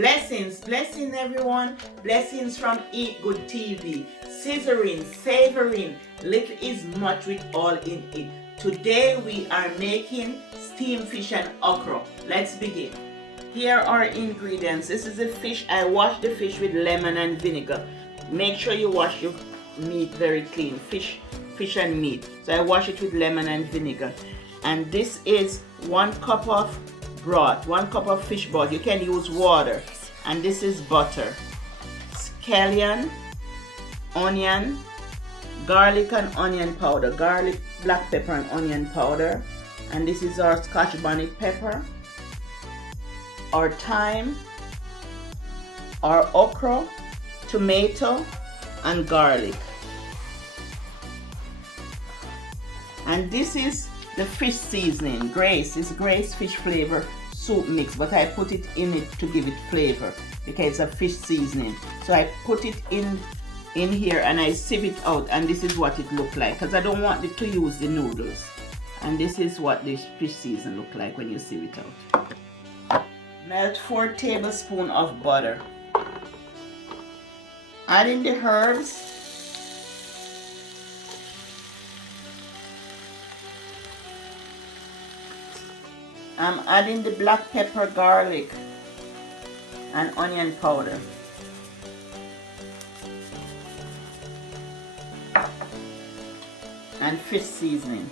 Blessings everyone. Blessings from Eat Good TV. Scissoring, savoring, little is much with all in it. Today we are making steamed fish and okra. Let's begin. Here are ingredients. This is the fish. I washed the fish with lemon and vinegar. Make sure you wash your meat very clean. Fish and meat. So I wash it with lemon and vinegar. And this is 1 cup of broth, 1 cup of fish broth. You can use water. And this is butter, scallion, onion, garlic and onion powder, garlic, black pepper and onion powder. And this is our scotch bonnet pepper, our thyme, our okra, tomato and garlic. And this is the fish seasoning, Grace. It's Grace fish flavor soup mix, but I put it in it to give it flavor because it's a fish seasoning. So I put it in here and I sieve it out, and this is what it look like because I don't want it to use the noodles. And this is what this fish season look like when you sieve it out. Melt 4 tablespoons of butter. Add in the herbs. I'm adding the black pepper, garlic, and onion powder. And fish seasoning.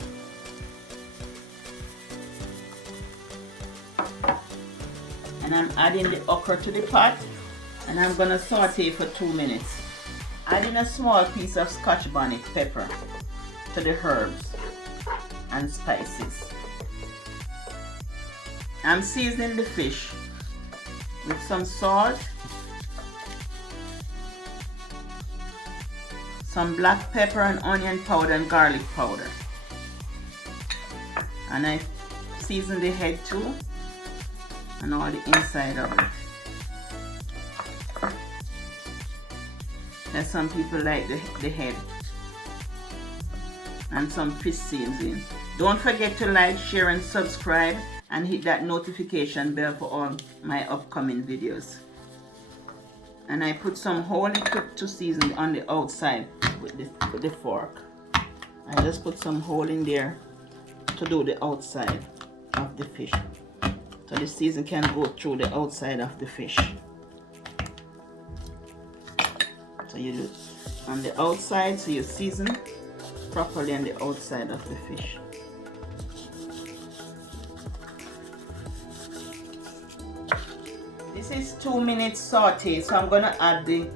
And I'm adding the okra to the pot, and I'm gonna saute for 2 minutes. Adding a small piece of scotch bonnet pepper to the herbs and spices. I'm seasoning the fish with some salt, some black pepper and onion powder and garlic powder. And I season the head too and all the inside of it. There's some people like the head. And some fish seasoning. Don't forget to like, share and subscribe, and hit that notification bell for all my upcoming videos. And I put some holy cook to season on the outside with the fork. I just put some hole in there to do the outside of the fish, so the season can go through the outside of the fish. So you do it on the outside, so you season properly on the outside of the fish. This is 2 minutes saute, so I'm gonna add the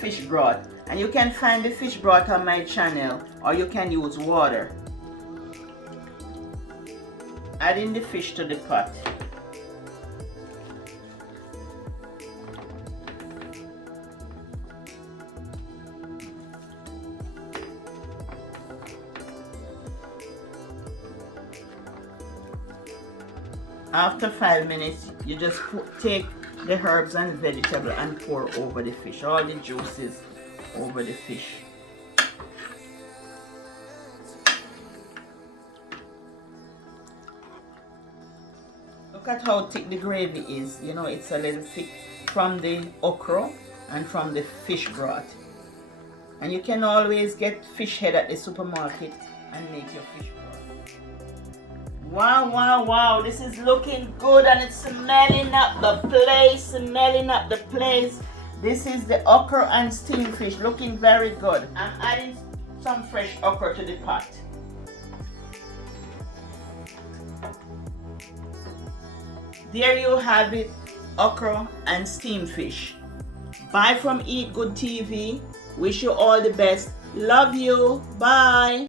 fish broth. And you can find the fish broth on my channel, or you can use water. Adding the fish to the pot. After 5 minutes, you just take the herbs and vegetable and pour over the fish, all the juices over the fish. Look at how thick the gravy is. You know, it's a little thick from the okra and from the fish broth. And you can always get fish head at the supermarket and make your fish broth. Wow, this is looking good, and it's smelling up the place, This is the okra and steamed fish, looking very good. I'm adding some fresh okra to the pot. There you have it, okra and steamed fish. Bye from Eat Good TV. Wish you all the best. Love you. Bye.